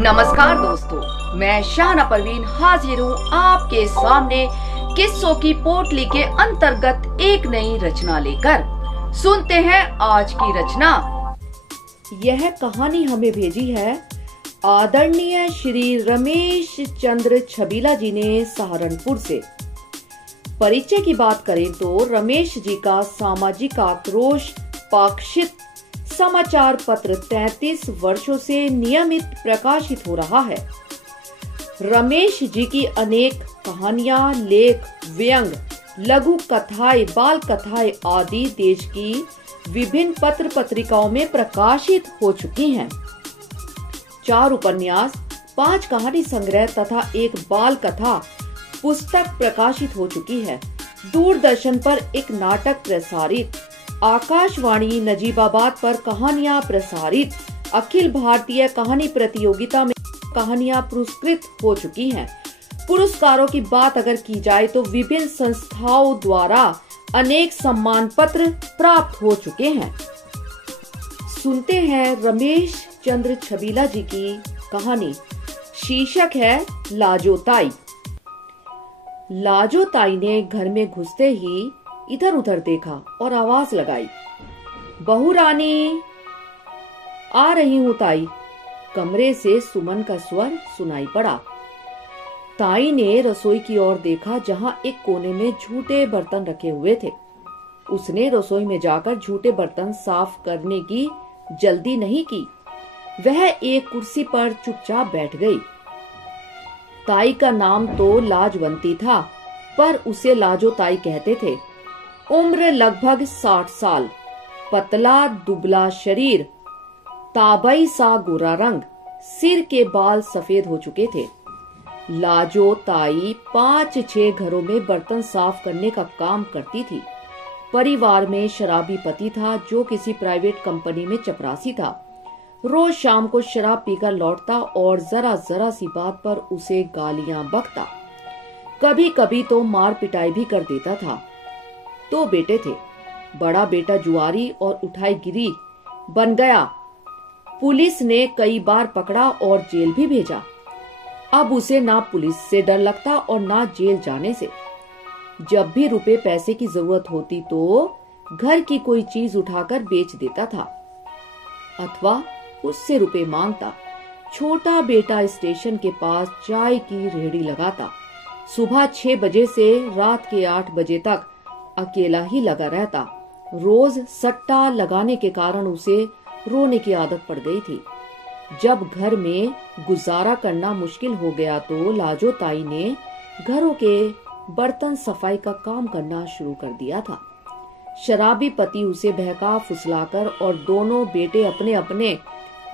नमस्कार दोस्तों, मैं शाहना परवीन हाजिर हूँ आपके सामने किस्सों की पोटली के अंतर्गत एक नई रचना लेकर। सुनते हैं आज की रचना। यह कहानी हमें भेजी है आदरणीय श्री रमेश चंद्र छबीला जी ने सहारनपुर से। परिचय की बात करें तो रमेश जी का सामाजिक आक्रोश पाक्षिक समाचार पत्र 33 वर्षों से नियमित प्रकाशित हो रहा है। रमेश जी की अनेक कहानियां, लेख, व्यंग, लघु कथाएं, बाल कथाएं आदि देश की विभिन्न पत्र पत्रिकाओं में प्रकाशित हो चुकी हैं। 4 उपन्यास, 5 कहानी संग्रह तथा एक बाल कथा पुस्तक प्रकाशित हो चुकी है। दूरदर्शन पर एक नाटक प्रसारित, आकाशवाणी नजीबाबाद पर कहानियां प्रसारित, अखिल भारतीय कहानी प्रतियोगिता में कहानियां पुरस्कृत हो चुकी हैं। पुरस्कारों की बात अगर की जाए तो विभिन्न संस्थाओं द्वारा अनेक सम्मान पत्र प्राप्त हो चुके हैं। सुनते हैं रमेश चंद्र छबीला जी की कहानी। शीर्षक है लाजोताई। लाजोताई ने घर में घुसते ही इधर उधर देखा और आवाज लगाई, बहू रानी, आ रही हूँ ताई। कमरे से सुमन का स्वर सुनाई पड़ा। ताई ने रसोई की ओर देखा जहाँ एक कोने में झूठे बर्तन रखे हुए थे। उसने रसोई में जाकर झूठे बर्तन साफ करने की जल्दी नहीं की। वह एक कुर्सी पर चुपचाप बैठ गई। ताई का नाम तो लाजवंती था, पर उसे लाजो ताई कहते थे। उम्र लगभग 60 साल, पतला दुबला शरीर, ताबई सा गोरा रंग, सिर के बाल सफेद हो चुके थे। लाजो ताई 5-6 घरों में बर्तन साफ करने का काम करती थी। परिवार में शराबी पति था जो किसी प्राइवेट कंपनी में चपरासी था। रोज शाम को शराब पीकर लौटता और जरा जरा सी बात पर उसे गालियां बकता। कभी कभी तो मार पिटाई भी कर देता था। 2 बेटे थे। बड़ा बेटा जुआरी और उठाई गिरी बन गया। पुलिस ने कई बार पकड़ा और जेल भी भेजा। अब उसे ना पुलिस से डर लगता और ना जेल जाने से। जब भी रुपए पैसे की जरूरत होती तो घर की कोई चीज उठाकर बेच देता था अथवा उससे रुपए मांगता। छोटा बेटा स्टेशन के पास चाय की रेहड़ी लगाता। सुबह 6 बजे से रात के 8 बजे तक अकेला ही लगा रहता। रोज सट्टा लगाने के कारण उसे रोने की आदत पड़ गई थी। जब घर में गुजारा करना मुश्किल हो गया तो लाजो ताई ने घरों के बर्तन सफाई का काम करना शुरू कर दिया था। शराबी पति उसे बहका फुसलाकर और दोनों बेटे अपने अपने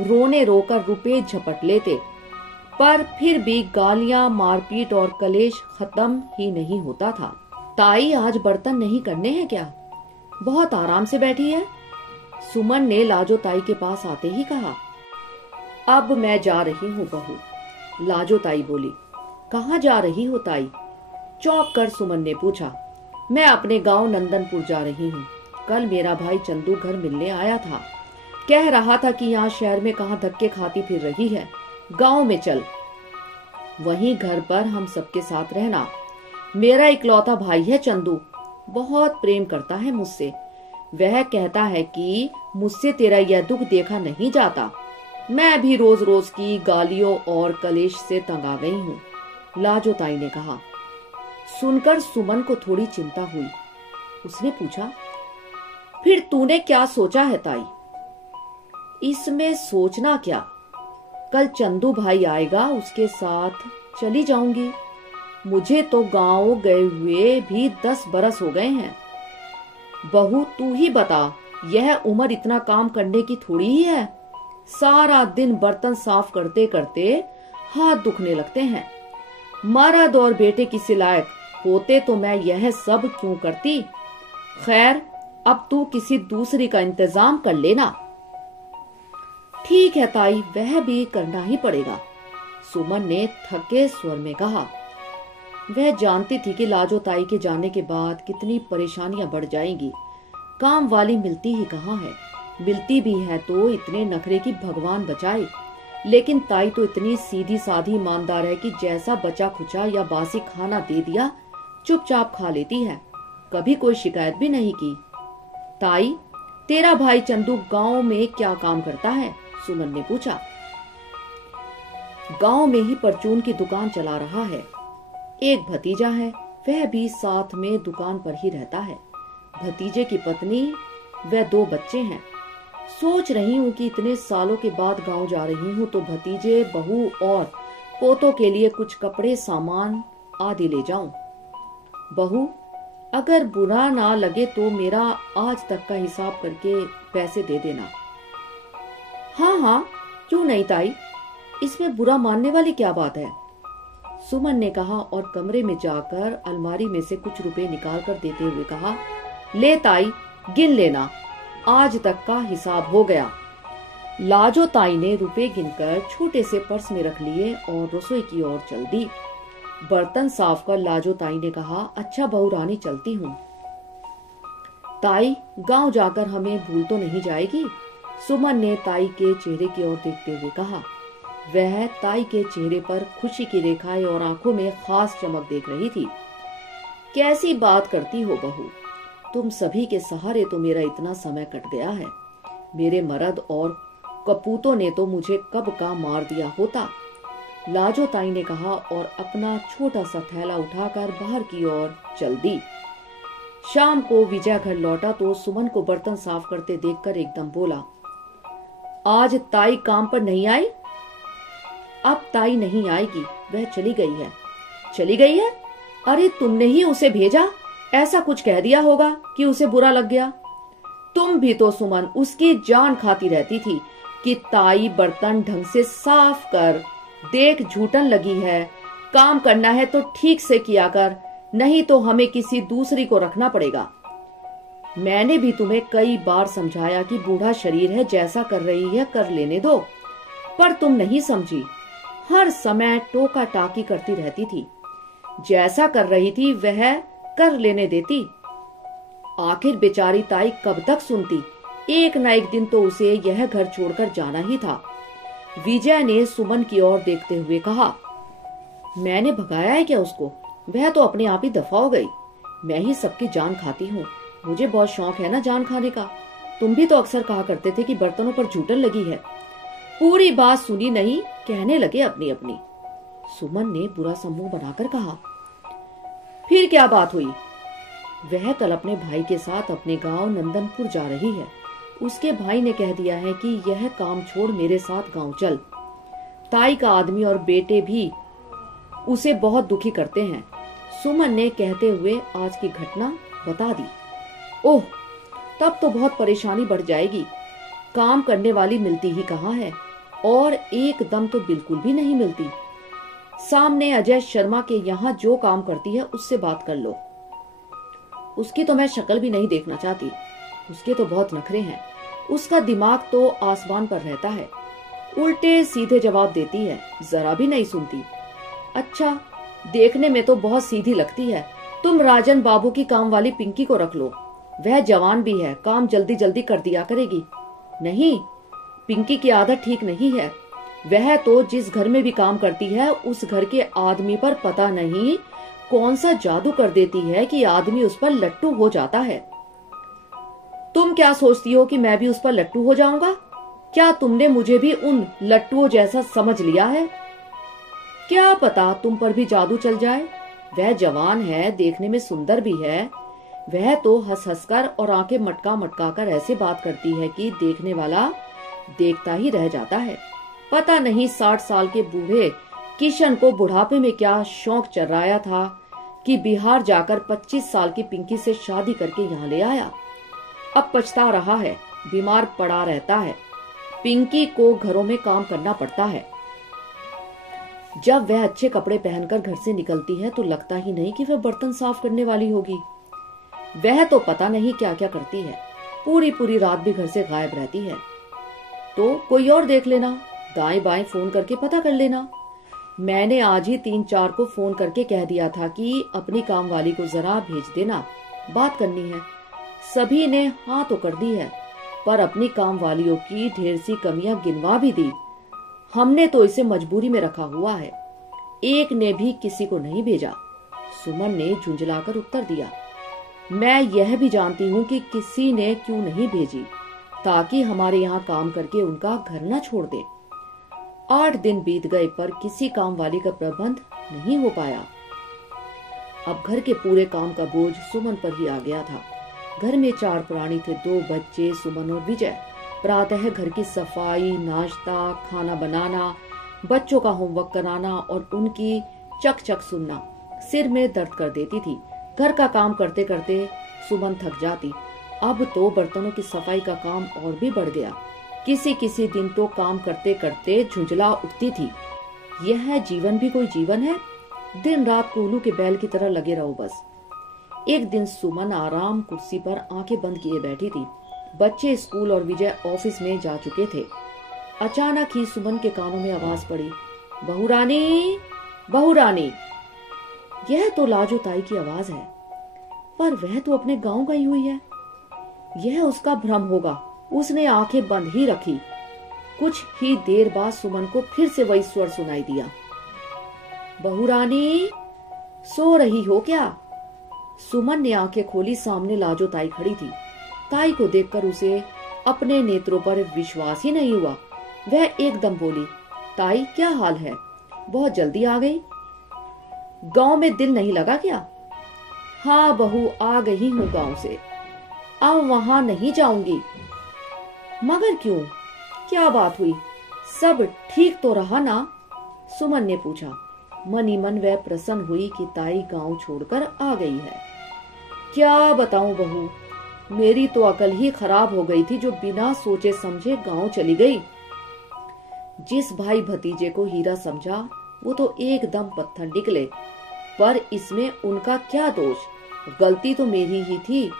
रोने रोकर रुपए झपट लेते, पर फिर भी गालियां, मारपीट और कलेश खत्म ही नहीं होता था। ताई आज बर्तन नहीं करने हैं क्या? बहुत आराम से बैठी है। सुमन ने लाजो ताई के पास आते ही कहा। अब मैं जा रही हूँ बहू, लाजो ताई बोली। कहाँ जा रही हो ताई? चौंक कर सुमन ने पूछा। मैं अपने गांव नंदनपुर जा रही हूँ। कल मेरा भाई चंदू घर मिलने आया था। कह रहा था कि यहाँ शहर में कहाँ धक्के खाती फिर रही है, गांव में चल, वहीं घर पर हम सबके साथ रहना। मेरा इकलौता भाई है चंदू, बहुत प्रेम करता है मुझसे। वह कहता है कि मुझसे तेरा यह दुख देखा नहीं जाता। मैं भी रोज रोज की गालियों और कलेश से तंग आ गई हूँ, लाजो ताई ने कहा। सुनकर सुमन को थोड़ी चिंता हुई। उसने पूछा, फिर तूने क्या सोचा है ताई? इसमें सोचना क्या, कल चंदू भाई आएगा, उसके साथ चली जाऊंगी। मुझे तो गांव गए हुए भी 10 बरस हो गए हैं। बहू तू ही बता, यह उम्र इतना काम करने की थोड़ी ही है। सारा दिन बर्तन साफ करते करते हाथ दुखने लगते हैं। मर्द और बेटे किसी लायक होते तो मैं यह सब क्यों करती। खैर, अब तू किसी दूसरी का इंतजाम कर लेना। ठीक है ताई, वह भी करना ही पड़ेगा, सुमन ने थके स्वर में कहा। वह जानती थी कि लाजो ताई के जाने के बाद कितनी परेशानियां बढ़ जाएंगी। काम वाली मिलती ही कहाँ है, मिलती भी है तो इतने नखरे की भगवान बचाए। लेकिन ताई तो इतनी सीधी साधी ईमानदार है कि जैसा बचा खुचा या बासी खाना दे दिया चुपचाप खा लेती है, कभी कोई शिकायत भी नहीं की। ताई, तेरा भाई चंदू गांव में क्या काम करता है? सुमन ने पूछा। गांव में ही परचून की दुकान चला रहा है। एक भतीजा है, वह भी साथ में दुकान पर ही रहता है। भतीजे की पत्नी व 2 बच्चे हैं। सोच रही हूँ कि इतने सालों के बाद गांव जा रही हूँ तो भतीजे, बहू और पोतों के लिए कुछ कपड़े, सामान आदि ले जाऊं। बहू, अगर बुरा ना लगे तो मेरा आज तक का हिसाब करके पैसे दे देना। हाँ हाँ, क्यों नहीं ताई, इसमें बुरा मानने वाली क्या बात है? सुमन ने कहा और कमरे में जाकर अलमारी में से कुछ रुपए निकाल कर देते हुए कहा, ले ताई, गिन लेना, आज तक का हिसाब हो गया। लाजो ताई ने रुपए गिनकर छोटे से पर्स में रख लिए और रसोई की ओर चल दी। बर्तन साफ कर लाजो ताई ने कहा, अच्छा बहू रानी, चलती हूँ। ताई, गांव जाकर हमें भूल तो नहीं जाएगी? सुमन ने ताई के चेहरे की ओर देखते हुए कहा। वह ताई के चेहरे पर खुशी की रेखाएं और आंखों में खास चमक देख रही थी। कैसी बात करती हो बहू, तुम सभी के सहारे तो मेरा इतना समय कट गया है। मेरे मर्द और कपूतों ने तो मुझे कब का मार दिया होता। लाजो ताई ने कहा और अपना छोटा सा थैला उठाकर बाहर की ओर चल दी। शाम को विजय घर लौटा तो सुमन को बर्तन साफ करते देखकर एकदम बोला, आज ताई काम पर नहीं आई? अब ताई नहीं आएगी, वह चली गई है। चली गई है? अरे तुमने ही उसे भेजा, ऐसा कुछ कह दिया होगा कि उसे बुरा लग गया। तुम भी तो सुमन उसकी जान खाती रहती थी कि ताई बर्तन ढंग से साफ कर, देख झूठन लगी है, काम करना है तो ठीक से किया कर, नहीं तो हमें किसी दूसरी को रखना पड़ेगा। मैंने भी तुम्हें कई बार समझाया कि बूढ़ा शरीर है, जैसा कर रही है कर लेने दो, पर तुम नहीं समझी। हर समय टोका टाकी करती रहती थी। जैसा कर रही थी वह कर लेने देती। आखिर बेचारी ताई कब तक सुनती? एक न एक दिन तो उसे यह घर छोड़कर जाना ही था। विजय ने सुमन की ओर देखते हुए कहा, मैंने भगाया है क्या उसको? वह तो अपने आप ही दफा हो गई। मैं ही सबकी जान खाती हूँ, मुझे बहुत शौक है ना जान खाने का। तुम भी तो अक्सर कहा करते थे कि बर्तनों पर झूठन लगी है। पूरी बात सुनी नहीं, कहने लगे अपनी अपनी। सुमन ने बुरा सा मुंह बनाकर कहा, फिर क्या बात हुई? वह कल अपने भाई के साथ अपने गांव नंदनपुर जा रही है। उसके भाई ने कह दिया है कि यह काम छोड़ मेरे साथ गांव चल। ताई का आदमी और बेटे भी उसे बहुत दुखी करते हैं। सुमन ने कहते हुए आज की घटना बता दी। ओह, तब तो बहुत परेशानी बढ़ जाएगी। काम करने वाली मिलती ही कहाँ है, और एकदम तो बिल्कुल भी नहीं मिलती। सामने अजय शर्मा के यहाँ जो काम करती है उससे बात कर लो। उसकी तो मैं शक्ल भी नहीं देखना चाहती, उसके तो बहुत नखरे हैं। उसका दिमाग तो आसमान पर रहता है, उल्टे सीधे जवाब देती है, जरा भी नहीं सुनती। अच्छा, देखने में तो बहुत सीधी लगती है। तुम राजन बाबू की काम वाली पिंकी को रख लो, वह जवान भी है, काम जल्दी जल्दी कर दिया करेगी। नहीं, पिंकी की आदत ठीक नहीं है। वह तो जिस घर में भी काम करती है उस घर के आदमी पर पता नहीं कौन सा जादू कर देती है कि आदमी उस पर लट्टू हो जाता है। तुम क्या सोचती हो कि मैं भी उस पर लट्टू हो जाऊंगा? क्या तुमने मुझे भी उन लट्टुओं जैसा समझ लिया है? क्या पता तुम पर भी जादू चल जाए। वह जवान है, देखने में सुंदर भी है। वह तो हंस हंसकर और आंखें मटका मटका कर ऐसे बात करती है कि देखने वाला देखता ही रह जाता है। पता नहीं 60 साल के बूढ़े किशन को बुढ़ापे में क्या शौक चढ़ाया था कि बिहार जाकर 25 साल की पिंकी से शादी करके यहाँ ले आया। अब पछता रहा है, बीमार पड़ा रहता है। पिंकी को घरों में काम करना पड़ता है। जब वह अच्छे कपड़े पहनकर घर से निकलती है तो लगता ही नहीं कि वह बर्तन साफ करने वाली होगी। वह तो पता नहीं क्या क्या करती है, पूरी पूरी रात भी घर से गायब रहती है। तो कोई और देख लेना, दाएं बाएं फोन करके पता कर लेना। मैंने आज ही 3-4 को फोन करके कह दिया था कि अपनी काम वाली को जरा भेज देना, बात करनी है। सभी ने हाँ तो कर दी है, पर अपनी काम वालियों की ढेर सी कमियां गिनवा भी दी। हमने तो इसे मजबूरी में रखा हुआ है, एक ने भी किसी को नहीं भेजा। सुमन ने झुंझलाकर उत्तर दिया, मैं यह भी जानती हूँ कि किसी ने क्यों नहीं भेजी, ताकि हमारे यहाँ काम करके उनका घर न छोड़ दे। 8 दिन बीत गए पर किसी काम वाली का प्रबंध नहीं हो पाया। अब घर के पूरे काम का बोझ सुमन पर ही आ गया था। घर में 4 प्राणी थे, 2 बच्चे सुमन और विजय। प्रातः घर की सफाई, नाश्ता, खाना बनाना, बच्चों का होमवर्क कराना और उनकी चक चक सुनना सिर में दर्द कर देती थी। घर का काम करते करते सुमन थक जाती। अब तो बर्तनों की सफाई का काम और भी बढ़ गया। किसी किसी दिन तो काम करते करते झुंझला उठती थी। यह जीवन भी कोई जीवन है? दिन रात कोल्हू के बैल की तरह लगे रहो बस। एक दिन सुमन आराम कुर्सी पर आंखें बंद किए बैठी थी। बच्चे स्कूल और विजय ऑफिस में जा चुके थे। अचानक ही सुमन के कानों में आवाज पड़ी, बहू रानी, बहू रानी। यह तो लाजो ताई की आवाज है, पर वह तो अपने गांव गई हुई है। यह उसका भ्रम होगा, उसने आंखें बंद ही रखी। कुछ ही देर बाद सुमन को फिर से वही स्वर सुनाई दिया, बहू रानी, सो रही हो क्या? सुमन ने आंखें खोली, सामने लाजो ताई खड़ी थी। ताई को देखकर उसे अपने नेत्रों पर विश्वास ही नहीं हुआ। वह एकदम बोली, ताई क्या हाल है? बहुत जल्दी आ गई। गांव में दिल नहीं लगा क्या? हाँ बहू, आ गई हूँ गांव से। अब वहां नहीं जाऊंगी। मगर क्यों? क्या बात हुई? सब ठीक तो रहा ना? सुमन ने पूछा। मनी मन वह प्रसन्न हुई कि ताई गांव छोड़कर आ गई है। क्या बताऊं बहू, मेरी तो अकल ही खराब हो गई थी जो बिना सोचे समझे गांव चली गई। जिस भाई भतीजे को हीरा समझा वो तो एकदम पत्थर निकले। पर इसमें उनका क्या दोष? गलती तो मेरी ही थी।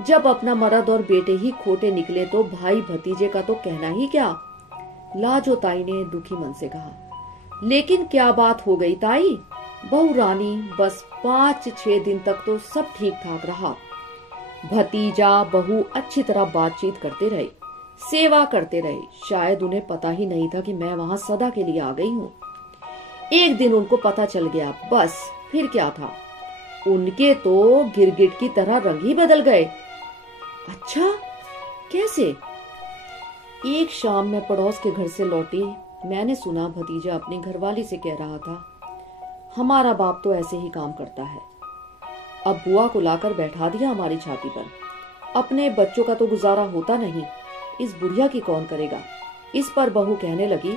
जब अपना मर्द और बेटे ही खोटे निकले तो भाई भतीजे का तो कहना ही क्या। लाजो ताई ने दुखी मन से कहा, लेकिन क्या बात हो गई ताई? बहू रानी, बस 5-6 दिन तक तो सब ठीक ठाक रहा। भतीजा बहू अच्छी तरह बातचीत करते रहे, सेवा करते रहे। शायद उन्हें पता ही नहीं था कि मैं वहां सदा के लिए आ गई हूँ। एक दिन उनको पता चल गया, बस फिर क्या था, उनके तो गिरगिट की तरह रंग ही बदल गए। अच्छा, कैसे? एक शाम मैं पड़ोस के घर से लौटी। मैंने सुना भतीजा अपनी घरवाली से कह रहा था, हमारा बाप तो ऐसे ही काम करता है। अब बुआ को लाकर बैठा दिया हमारी छाती पर। अपने बच्चों का तो गुजारा होता नहीं, इस बुढ़िया की कौन करेगा? इस पर बहू कहने लगी,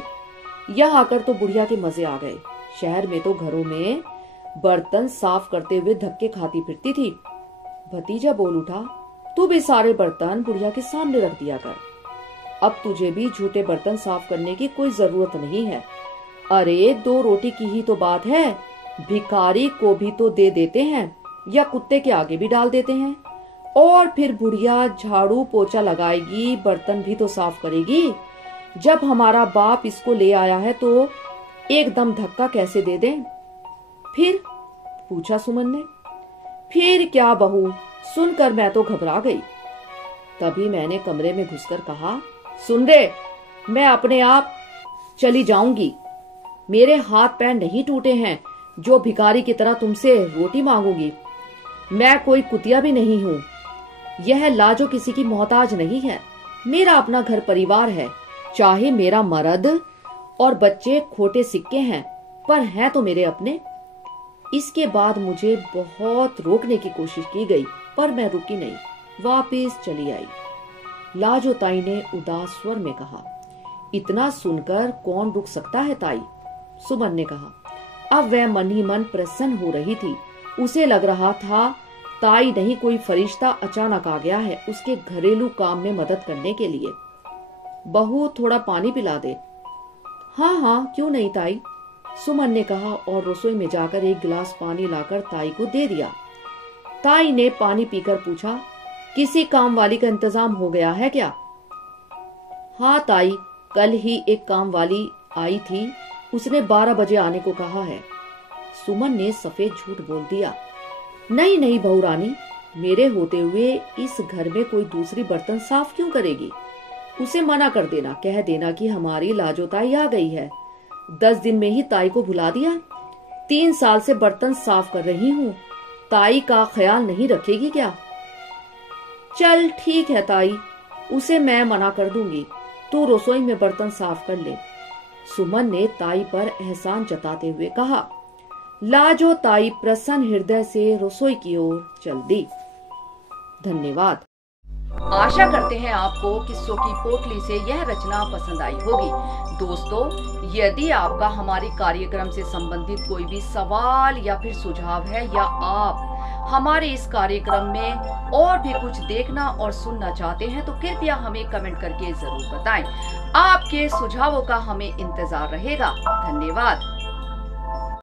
यहाँ आकर तो बुढ़िया के मजे आ गए। शहर में तो घरों में बर्तन साफ करते हुए धक्के खाती फिरती थी। भतीजा बोल उठा, तू भी सारे बर्तन बुढ़िया के सामने रख दिया कर। अब तुझे भी झूठे बर्तन साफ करने की कोई जरूरत नहीं है। अरे 2 रोटी की ही तो बात है, भिखारी को भी तो दे देते हैं या कुत्ते के आगे भी डाल देते हैं। और फिर बुढ़िया झाड़ू पोछा लगाएगी, बर्तन भी तो साफ करेगी। जब हमारा बाप इसको ले आया है तो एकदम धक्का कैसे दे दें? फिर पूछा सुमन ने। फिर क्या बहू, सुनकर मैं तो घबरा गई। तभी मैंने कमरे में घुसकर कहा, सुन रे, मैं अपने आप चली जाऊंगी। मेरे हाथ पैर नहीं टूटे हैं जो भिखारी की तरह तुमसे रोटी मांगूंगी। मैं कोई कुतिया भी नहीं हूँ। यह लाजो किसी की मोहताज नहीं है। मेरा अपना घर परिवार है। चाहे मेरा मर्द और बच्चे खोटे सिक्के हैं, पर हैं तो मेरे अपने। इसके बाद मुझे बहुत रोकने की कोशिश की गई, पर मैं रुकी नहीं, वापस चली आई। लाजो ताई ने उदास स्वर में कहा, इतना सुनकर कौन रुक सकता है ताई? सुमन ने कहा। अब वह मन ही मन प्रसन्न हो रही थी। उसे लग रहा था ताई नहीं कोई फरिश्ता अचानक आ गया है उसके घरेलू काम में मदद करने के लिए। बहू, थोड़ा पानी पिला दे। हाँ हाँ, क्यों नहीं ताई, सुमन ने कहा और रसोई में जाकर एक गिलास पानी लाकर ताई को दे दिया। ताई ने पानी पीकर पूछा, किसी काम वाली का इंतजाम हो गया है क्या? हाँ ताई, कल ही एक काम वाली आई थी, उसने 12 बजे आने को कहा है। सुमन ने सफेद झूठ बोल दिया। नहीं नहीं बहू रानी, मेरे होते हुए इस घर में कोई दूसरी बर्तन साफ क्यों करेगी? उसे मना कर देना, कह देना कि हमारी लाजो ताई आ गई है। 10 दिन में ही ताई को भुला दिया। 3 साल से बर्तन साफ कर रही हूँ, ताई का ख्याल नहीं रखेगी क्या? चल ठीक है ताई, उसे मैं मना कर दूंगी, तू रसोई में बर्तन साफ कर ले। सुमन ने ताई पर एहसान जताते हुए कहा। लाजो ताई प्रसन्न हृदय से रसोई की ओर चल दी। धन्यवाद। आशा करते हैं आपको किस्सों की पोटली से यह रचना पसंद आई होगी। दोस्तों, यदि आपका हमारे कार्यक्रम से संबंधित कोई भी सवाल या फिर सुझाव है, या आप हमारे इस कार्यक्रम में और भी कुछ देखना और सुनना चाहते हैं, तो कृपया हमें कमेंट करके जरूर बताएं। आपके सुझावों का हमें इंतजार रहेगा। धन्यवाद।